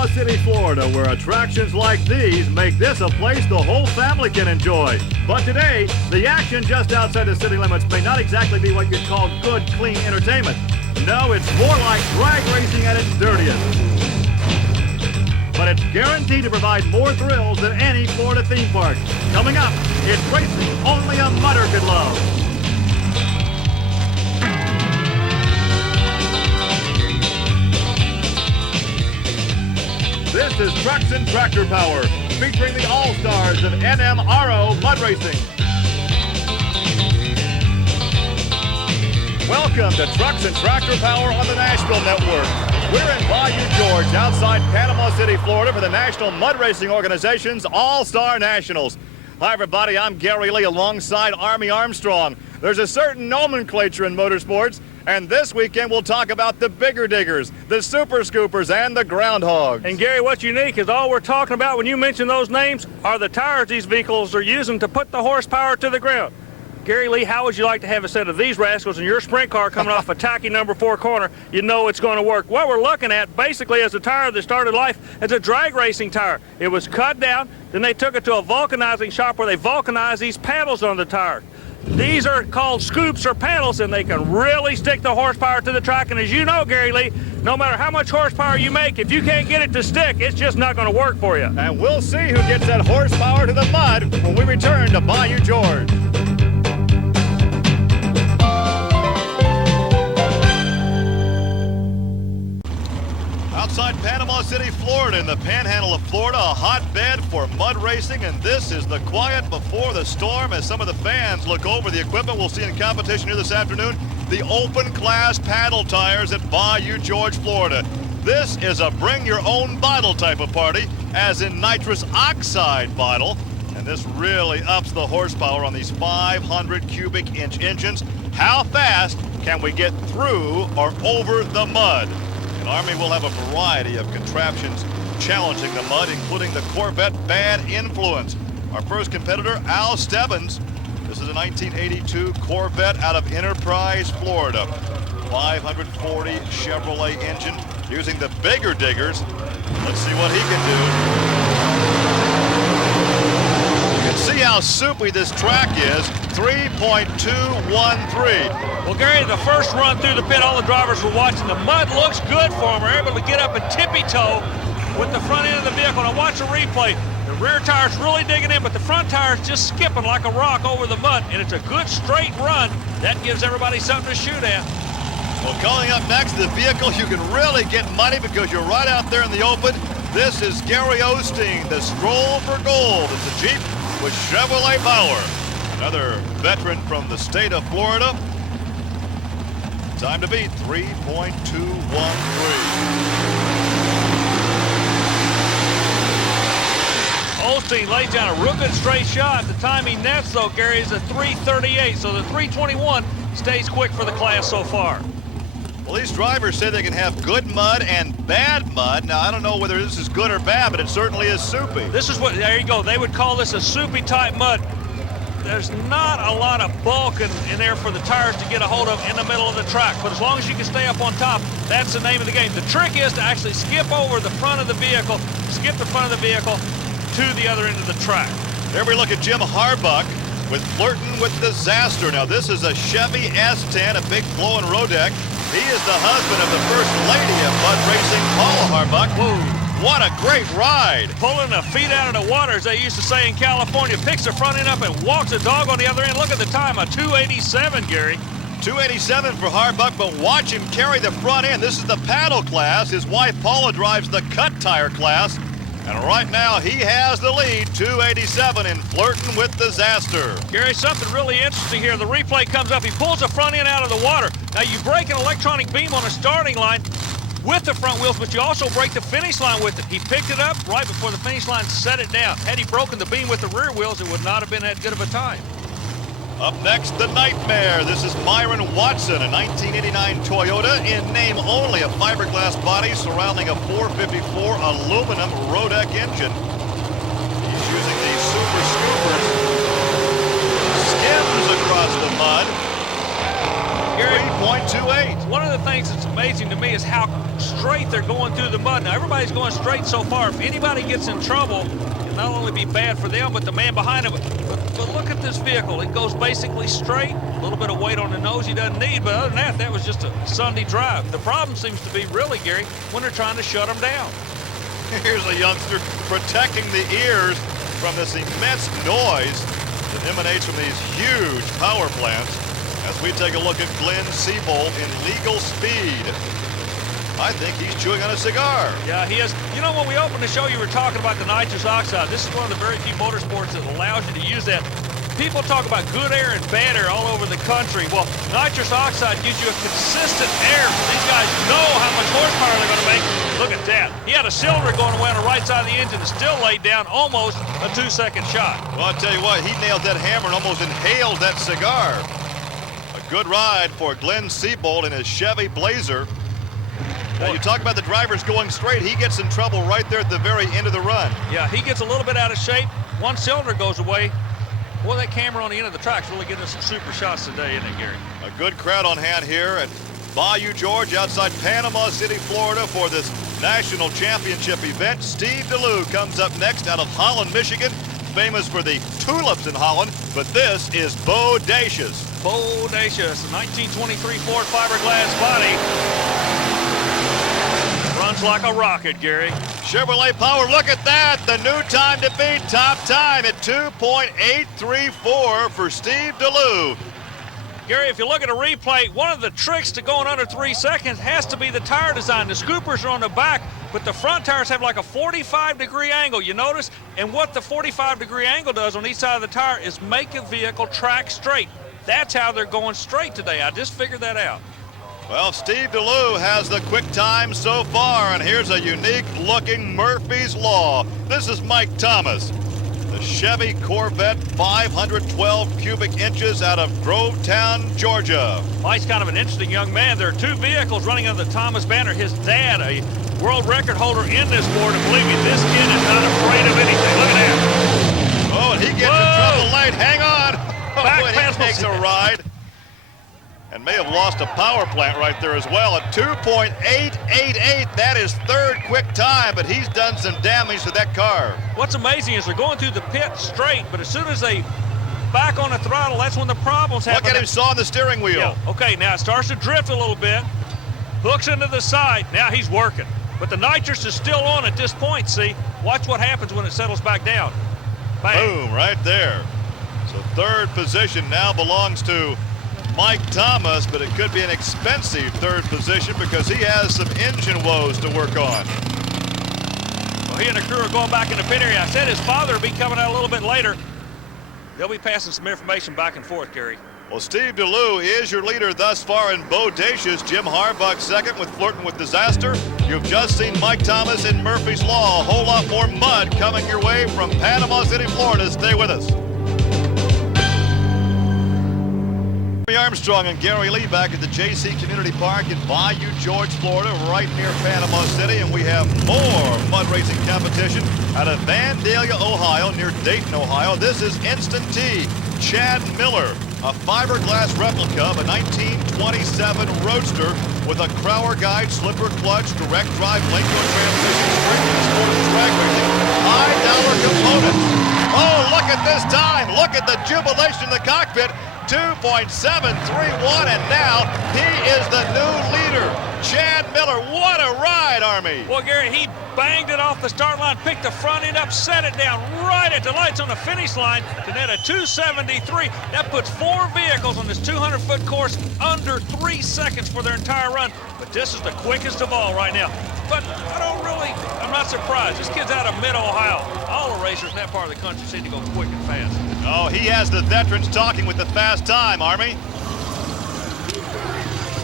Panama City, Florida, where attractions like these make this a place the whole family can enjoy. But today, the action just outside the city limits may not exactly be what you'd call good, clean entertainment. No, it's more like drag racing at its dirtiest. But it's guaranteed to provide more thrills than any Florida theme park. Coming up, it's racing only a mudder could love. This is Trucks and Tractor Power, featuring the all-stars of NMRO mud racing. Welcome to Trucks and Tractor Power on the Nashville Network. We're in Bayou, Georgia, outside Panama City, Florida, for the National Mud Racing Organization's All-Star Nationals. Hi, everybody. I'm Gary Lee alongside Army Armstrong. There's a certain nomenclature in motorsports, and this weekend we'll talk about the bigger diggers, the super scoopers, and the groundhogs. And Gary, what's unique is all we're talking about when you mention those names are the tires these vehicles are using to put the horsepower to the ground. Gary Lee, how would you like to have a set of these rascals in your sprint car coming off a tacky number 4 corner? You know it's going to work. What we're looking at basically is a tire that started life as a drag racing tire. It was cut down, then they took it to a vulcanizing shop where they vulcanized these paddles on the tire. These are called scoops or paddles, and they can really stick the horsepower to the track. And as you know, Gary Lee, no matter how much horsepower you make, if you can't get it to stick, it's just not going to work for you. And we'll see who gets that horsepower to the mud when we return to Bayou, Georgia. Outside Panama City, Florida, in the panhandle of Florida, a hotbed for mud racing, and this is the quiet before the storm as some of the fans look over the equipment we'll see in competition here this afternoon, the open class paddle tires at Bayou, Georgia, Florida. This is a bring your own bottle type of party, as in nitrous oxide bottle, and this really ups the horsepower on these 500 cubic inch engines. How fast can we get through or over the mud? And Army will have a variety of contraptions challenging the mud, including the Corvette Bad Influence. Our first competitor, Al Stebbins. This is a 1982 Corvette out of Enterprise, Florida. 540 Chevrolet engine using the bigger diggers. Let's see what he can do. You can see how soupy this track is. 3.213. Well, Gary, the first run through the pit, all the drivers were watching. The mud looks good for them. They're able to get up and tippy-toe with the front end of the vehicle. Now watch the replay. The rear tire's really digging in, but the front tire's just skipping like a rock over the mud, and it's a good straight run. That gives everybody something to shoot at. Well, calling up next, the vehicle you can really get muddy because you're right out there in the open. This is Gary Osteen, the Stroll for Gold. It's a Jeep with Chevrolet power. Another veteran from the state of Florida. Time to beat 3.213. Osteen lays down a real good straight shot. The time he nets, though, Gary, is a 3:38, so the 3:21 stays quick for the class so far. Well, these drivers say they can have good mud and bad mud. Now, I don't know whether this is good or bad, but it certainly is soupy. This is what, there you go, they would call this a soupy type mud. There's not a lot of bulk in there for the tires to get a hold of in the middle of the track, but as long as you can stay up on top, that's the name of the game. The trick is to actually skip over the front of the vehicle, skip the front of the vehicle to the other end of the track. There we look at Jim Harbuck with Flirting with Disaster. Now, this is a Chevy S10, a big flowing road deck. He is the husband of the first lady of mud racing, Paula Harbuck. Whoa. What a great ride. Pulling the feet out of the water, as they used to say in California, picks the front end up and walks a dog on the other end. Look at the time, a 2:87, Gary. 2:87 for Harbuck, but watch him carry the front end. This is the paddle class. His wife, Paula, drives the cut tire class. And right now, he has the lead, 2:87 in Flirting with Disaster. Gary, something really interesting here. The replay comes up. He pulls the front end out of the water. Now, you break an electronic beam on a starting line with the front wheels, but you also break the finish line with it. He picked it up right before the finish line, set it down. Had he broken the beam with the rear wheels, it would not have been that good of a time. Up next, the Nightmare. This is Myron Watson, a 1989 Toyota in name only, a fiberglass body surrounding a 454 aluminum Rodeck engine. He's using these super scoopers. Skims across the mud. Gary, 3.28. one of the things that's amazing to me is how straight they're going through the mud. Now, everybody's going straight so far. If anybody gets in trouble, it'll not only be bad for them, but the man behind them. But look at this vehicle. It goes basically straight. A little bit of weight on the nose he doesn't need, but other than that, that was just a Sunday drive. The problem seems to be really, Gary, when they're trying to shut them down. Here's a youngster protecting the ears from this immense noise that emanates from these huge power plants as we take a look at Glenn Seabold in legal speed. I think he's chewing on a cigar. Yeah, he is. You know, when we opened the show, you were talking about the nitrous oxide. This is one of the very few motorsports that allows you to use that. People talk about good air and bad air all over the country. Well, nitrous oxide gives you a consistent air. These guys know how much horsepower they're going to make. Look at that. He had a cylinder going away on the right side of the engine and still laid down almost a 2-second shot. Well, I'll tell you what, he nailed that hammer and almost inhaled that cigar. A good ride for Glenn Seabold in his Chevy Blazer. Now, you talk about the drivers going straight. He gets in trouble right there at the very end of the run. Yeah, he gets a little bit out of shape. One cylinder goes away. Boy, that camera on the end of the track's really getting us some super shots today, isn't it, Gary? A good crowd on hand here at Bayou, Georgia, outside Panama City, Florida, for this national championship event. Steve DeLue comes up next out of Holland, Michigan, famous for the tulips in Holland, but this is Bodacious. Bodacious, a 1923 Ford fiberglass body. Runs like a rocket, Gary. Chevrolet power, look at that. The new time to beat, top time at 2.834 for Steve DeLue. Gary, if you look at a replay, one of the tricks to going under 3 seconds has to be the tire design. The scoopers are on the back, but the front tires have like a 45-degree angle, you notice? And what the 45-degree angle does on each side of the tire is make a vehicle track straight. That's how they're going straight today. I just figured that out. Well, Steve DeLue has the quick time so far, and here's a unique-looking Murphy's Law. This is Mike Thomas, the Chevy Corvette 512 cubic inches out of Grovetown, Georgia. Mike's kind of an interesting young man. There are two vehicles running under the Thomas banner. His dad, a world record holder in this sport, and believe me, this kid is not afraid of anything. Look at that. Oh, and he gets in trouble late. Hang on. Back He takes a ride. And may have lost a power plant right there as well at 2.888. That is third quick time, but he's done some damage to that car. What's amazing is they're going through the pit straight, but as soon as they back on the throttle, that's when the problems happen. Look at him sawing the steering wheel. Yeah. Okay, now it starts to drift a little bit, hooks into the side. Now he's working, but the nitrous is still on at this point. See, watch what happens when it settles back down. Bang. Boom, right there. So third position now belongs to Mike Thomas, but it could be an expensive third position because he has some engine woes to work on. Well, he and the crew are going back in the pit area. I said his father will be coming out a little bit later. They'll be passing some information back and forth, Gary. Well, Steve DeLue is your leader thus far in Bodacious. Jim Harbuck second with Flirting with Disaster. You've just seen Mike Thomas in Murphy's Law. A whole lot more mud coming your way from Panama City, Florida. Stay with us. Armstrong and Gary Lee back at the Jaycees Community Park in Bayou, Georgia, Florida, right near Panama City, and we have more mud racing competition out of Vandalia, Ohio, near Dayton, Ohio. This is Instant T. Chad Miller, a fiberglass replica of a 1927 Roadster with a Crower Guide slipper clutch, direct drive, Lincoln transmission, strictly sports drag racing, high-dollar components. Oh, look at this time. Look at the jubilation in the cockpit. 2.731, and now he is the new leader. Chad Miller, what a ride, Army. Well, Gary, he banged it off the start line, picked the front end up, set it down right at the lights on the finish line to net a 273. That puts four vehicles on this 200-foot course under 3 seconds for their entire run. But this is the quickest of all right now. But I'm not surprised. This kid's out of mid-Ohio. All the racers in that part of the country seem to go quick and fast. Oh, he has the veterans talking with the fast time, Army.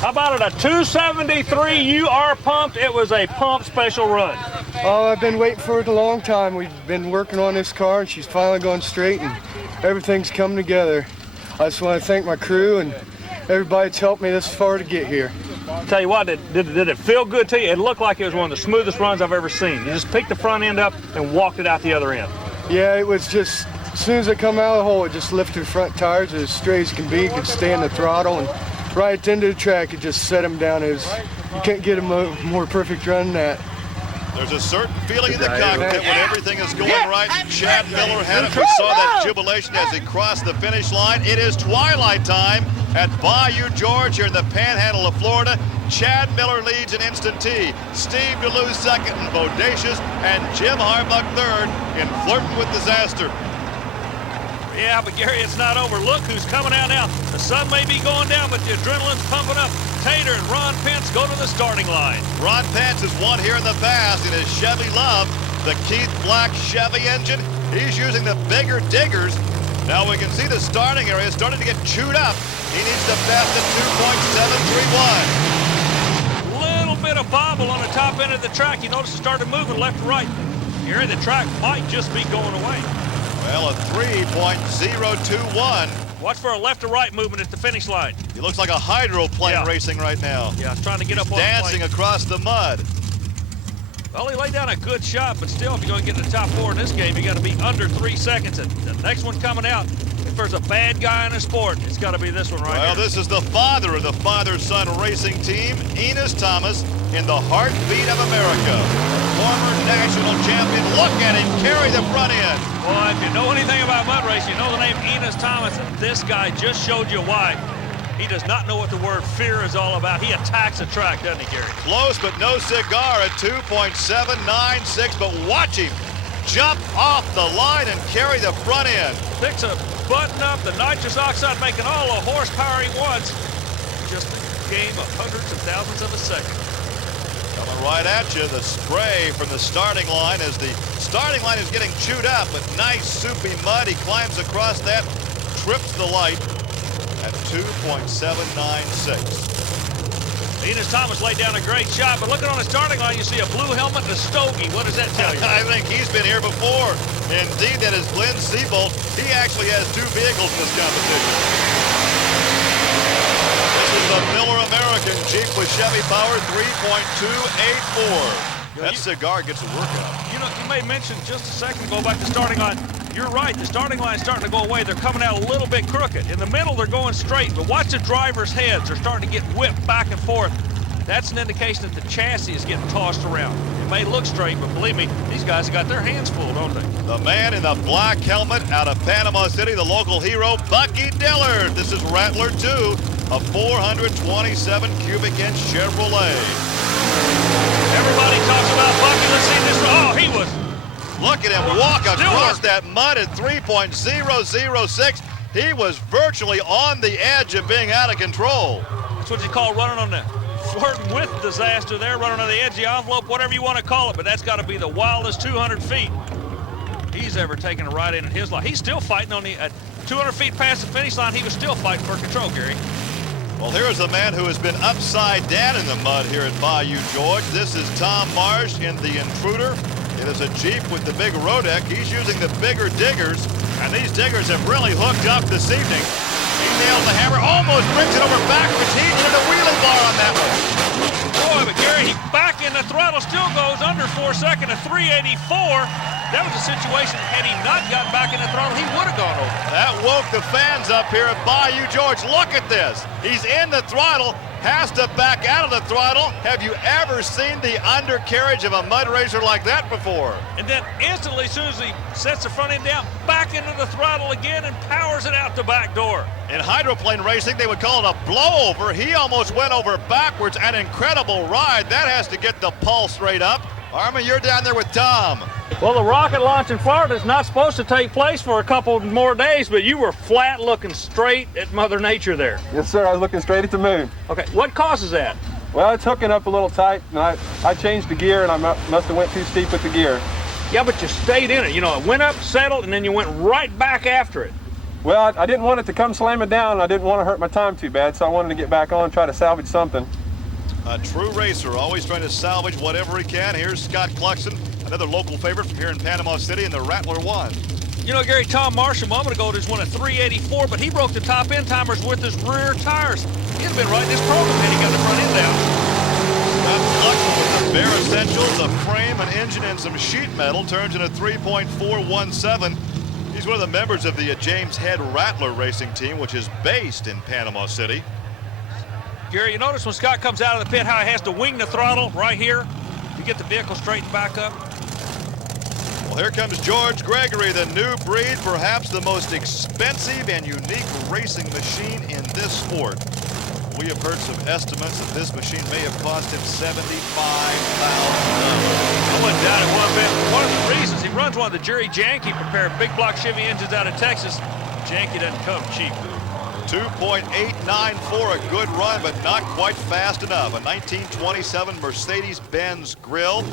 How about it, a 273? You are pumped. It was a pump special run. Oh, I've been waiting for it a long time. We've been working on this car, and she's finally going straight, and everything's coming together. I just want to thank my crew and everybody that's helped me this far to get here. Tell you what, did it feel good to you? It looked like it was one of the smoothest runs I've ever seen. You just picked the front end up and walked it out the other end. Yeah, it was just, as soon as I come out of the hole, it just lifted the front tires as straight as can be, could stay in the throttle, and right at the end of the track, it just set him down. You can't get a more perfect run than that. There's a certain feeling in the cockpit when everything is going right. Chad Miller had it. We saw that jubilation as he crossed the finish line. It is twilight time at Bayou, George, here in the Panhandle of Florida. Chad Miller leads in Instant T. Steve DeLuise second in Bodacious, and Jim Harbuck third in Flirting with Disaster. Yeah, but Gary, it's not over. Look who's coming out now. The sun may be going down, but the adrenaline's pumping up. Tater and Ron Pence go to the starting line. Ron Pence has won here in the past in his Chevy Love, the Keith Black Chevy engine. He's using the bigger diggers. Now we can see the starting area starting to get chewed up. He needs to pass at 2.731. Little bit of bobble on the top end of the track. You notice it started moving left to right. Gary, the track might just be going away. Well, a 3.021. Watch for a left to right movement at the finish line. He looks like a hydroplane racing right now. Yeah, he's trying to get up on dancing the plane. Across the mud. Well, he laid down a good shot, but still, if you're going to get in the top four in this game, you got to be under 3 seconds. And the next one coming out, if there's a bad guy in a sport, it's got to be this one right here. Well, this is the father of the father-son racing team, Enos Thomas, in the heartbeat of America. Former national champion. Look at him carry the front end. Well, if you know anything about mud racing, you know the name Enos Thomas, and this guy just showed you why. He does not know what the word fear is all about. He attacks the track, doesn't he, Gary? Close, but no cigar at 2.796, but watch him jump off the line and carry the front end. Picks a button up, the nitrous oxide making all the horsepower he wants. Just a game of hundreds of thousands of a second. Coming right at you, the spray from the starting line as the starting line is getting chewed up, but nice soupy mud. He climbs across that, trips the light at 2.796. Enos Thomas laid down a great shot, but looking on the starting line, you see a blue helmet and a stogie. What does that tell you? I think he's been here before. Indeed, that is Glenn Seabolt. He actually has 2 vehicles in this competition. This is the Miller American Jeep with Chevy power, 3.284. That cigar gets a workout. You know, you made mention just a second ago about the starting line. You're right, the starting line's starting to go away. They're coming out a little bit crooked. In the middle, they're going straight, but watch the drivers' heads. They're starting to get whipped back and forth. That's an indication that the chassis is getting tossed around. It may look straight, but believe me, these guys have got their hands full, don't they? The man in the black helmet out of Panama City, the local hero, Bucky Dillard. This is Rattler 2, a 427 cubic inch Chevrolet. Everybody talks about Bucky. Let's see this. Oh, he was. Look at him walk across that mud at 3.006. He was virtually on the edge of being out of control. That's what you call running on the flirting with disaster there, running on the edge of the envelope, whatever you want to call it, but that's got to be the wildest 200 feet he's ever taken a ride in his life. He's still fighting on the 200 feet past the finish line. He was still fighting for control, Gary. Well, here's a man who has been upside down in the mud here at Bayou, George. This is Tom Marsh in the Intruder. It is a Jeep with the big row deck. He's using the bigger diggers, and these diggers have really hooked up this evening. He nailed the hammer, almost brings it over backwards. He did a wheelie bar on that one. Boy, but Gary, he back in the throttle, still goes under 4 seconds, a 384. That was a situation, had he not gotten back in the throttle, he would have gone over. That woke the fans up here at Bayou, George. Look at this. He's in the throttle, has to back out of the throttle. Have you ever seen the undercarriage of a mud racer like that before? And then instantly, as soon as he sets the front end down, back into the throttle again and powers it out the back door. In hydroplane racing, they would call it a blowover. He almost went over backwards. An incredible ride. That has to get the pulse rate up. Armin, you're down there with Tom. Well, the rocket launch in Florida is not supposed to take place for a couple more days, but you were flat looking straight at Mother Nature there. Yes, sir. I was looking straight at the moon. Okay, what causes that? Well, it's hooking up a little tight, and I changed the gear, and I must have went too steep with the gear. Yeah, but you stayed in it. You know, it went up, settled, and then you went right back after it. Well, I didn't want it to come slamming down, and I didn't want to hurt my time too bad, so I wanted to get back on and try to salvage something. A true racer, always trying to salvage whatever he can. Here's Scott Cluxon, another local favorite from here in Panama City, and the Rattler 1. You know, Gary, Tom Marsh a moment ago just won a 384, but he broke the top end timers with his rear tires. He'd have been right in this program had he got the front end down. Scott Cluxon with the bare essentials, a frame, an engine, and some sheet metal turns into 3.417. He's one of the members of the James Head Rattler racing team, which is based in Panama City. Gary, you notice when Scott comes out of the pit how he has to wing the throttle right here to get the vehicle straightened back up? Well, here comes George Gregory, the new breed, perhaps the most expensive and unique racing machine in this sport. We have heard some estimates that this machine may have cost him $75,000. I wouldn't doubt it one bit. One of the reasons, he runs one of the Jerry Janke prepared big block Chevy engines out of Texas. Janke doesn't come cheap. 2.89 for a good run, but not quite fast enough. A 1927 Mercedes-Benz grill.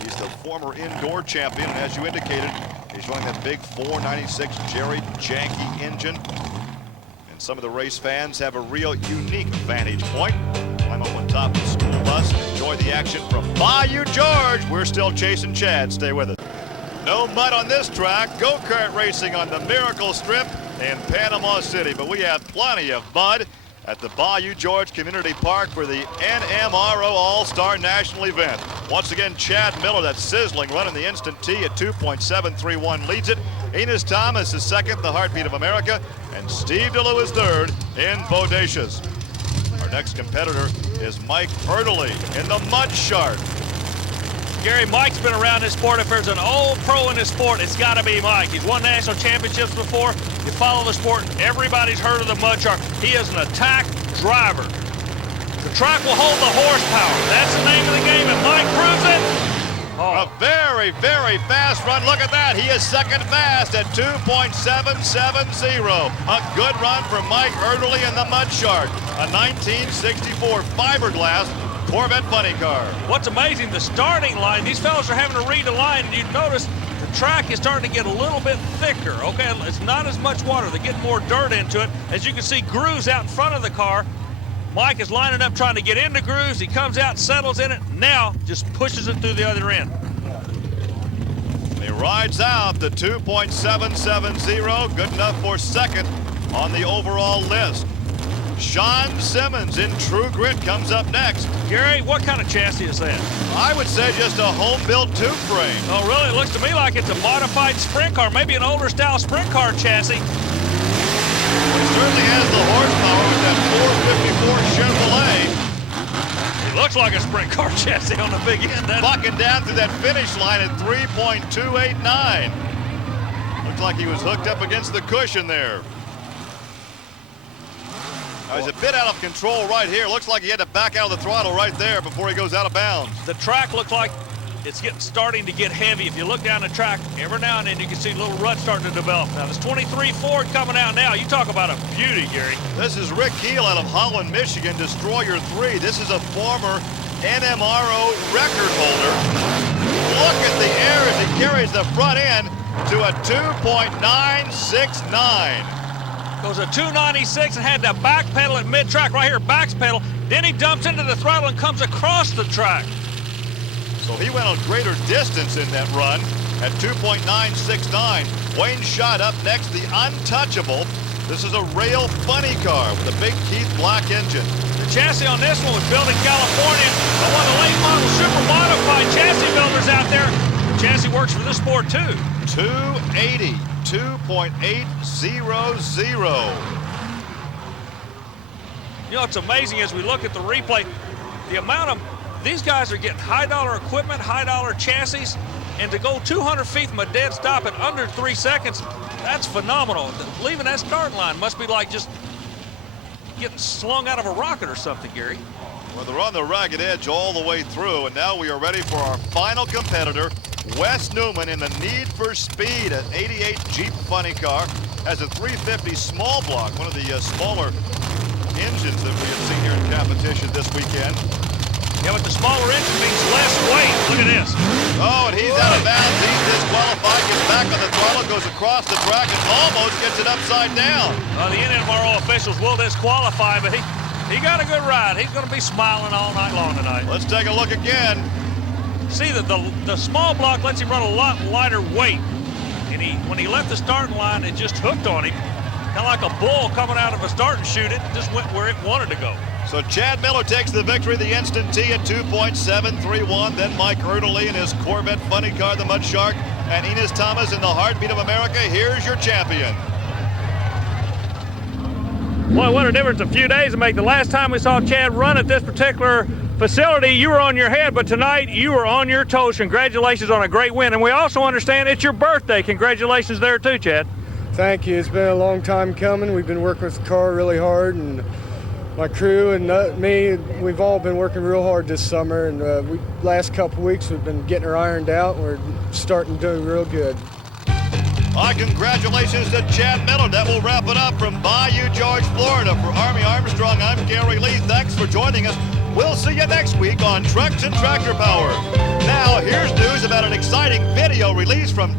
He's the former indoor champion, and as you indicated, he's running that big 496 Jerry Janke engine. And some of the race fans have a real unique vantage point. Climb up on top of the school bus, enjoy the action from Bayou George. We're still chasing Chad. Stay with us. No mud on this track. Go-kart racing on the Miracle Strip in Panama City, but we have plenty of mud at the Bayou George Community Park for the NMRO All-Star National event. Once again, Chad Miller, that sizzling run in the Instant T at 2.731 leads it. Enos Thomas is second, the Heartbeat of America, and Steve DeLue is third in Bodacious. Our next competitor is Mike Erdely in the Mud Shark. Gary, Mike's been around this sport. If there's an old pro in this sport, it's got to be Mike. He's won national championships before. You follow the sport, everybody's heard of the Mud Shark. He is an attack driver. The track will hold the horsepower. That's the name of the game, and Mike proves it. A very, very fast run. Look at that. He is second fast at 2.770. A good run for Mike Erdely in the Mud Shark, a 1964 fiberglass Corvette funny car. What's amazing, the starting line, these fellas are having to read the line, and you notice the track is starting to get a little bit thicker. Okay, it's not as much water. They're getting more dirt into it. As you can see, grooves out in front of the car. Mike is lining up trying to get into grooves. He comes out, settles in it, now just pushes it through the other end. He rides out the 2.770, good enough for second on the overall list. Sean Simmons in True Grit comes up next. Gary, what kind of chassis is that? I would say just a home-built tube frame. Oh, really? It looks to me like it's a modified sprint car, maybe an older style sprint car chassis. It certainly has the horsepower with that 454 Chevrolet. It looks like a sprint car chassis on the big end. Bucking down through that finish line at 3.289. Looks like he was hooked up against the cushion there. He's a bit out of control right here. Looks like he had to back out of the throttle right there before he goes out of bounds. The track looks like it's starting to get heavy. If you look down the track, every now and then you can see little ruts starting to develop. Now, this 23 Ford coming out now. You talk about a beauty, Gary. This is Rick Keel out of Holland, Michigan, Destroyer 3. This is a former NMRO record holder. Look at the air as he carries the front end to a 2.969. Goes a 296 and had to back pedal at mid-track right here, backs pedal. Then he dumps into the throttle and comes across the track. So he went a greater distance in that run at 2.969. Wayne Schott up next, the untouchable. This is a rail funny car with a big Keith Black engine. The chassis on this one was built in California by one of the late model super modified chassis builders out there. The chassis works for this sport too. 280. 2.800. You know, it's amazing as we look at the replay, the amount of, these guys are getting high dollar equipment, high dollar chassis, and to go 200 feet from a dead stop in under 3 seconds, that's phenomenal. Leaving that starting line must be like just getting slung out of a rocket or something, Gary. Well, they're on the ragged edge all the way through, and now we are ready for our final competitor. Wes Newman in the Need for Speed, an 88 Jeep funny car, has a 350 small block, one of the smaller engines that we have seen here in competition this weekend. Yeah, but the smaller engine means less weight. Look at this. Oh, and he's out of bounds. He's disqualified, gets back on the throttle, goes across the track, and almost gets it upside down. The NMRO officials will disqualify, but he got a good ride. He's going to be smiling all night long tonight. Let's take a look again. See, the small block lets him run a lot lighter weight. And when he left the starting line, it just hooked on him. Kind of like a bull coming out of a starting chute. It just went where it wanted to go. So Chad Miller takes the victory, the Instant T at 2.731. Then Mike Erdely in his Corvette funny car, the Mud Shark, and Enos Thomas in the Heartbeat of America. Here's your champion. Boy, what a difference a few days to make. The last time we saw Chad run at this particular facility, you were on your head, but tonight you were on your toes. Congratulations on a great win. And we also understand it's your birthday. Congratulations there too, Chad. Thank you. It's been a long time coming. We've been working with the car really hard, and my crew and me, we've all been working real hard this summer. And last couple weeks we've been getting her ironed out, and we're starting to do real good. Congratulations to Chad Miller. That will wrap it up from Bayou, George, Florida. For Army Armstrong, I'm Gary Lee. Thanks for joining us. We'll see you next week on Trucks and Tractor Power. Now, here's news about an exciting video release from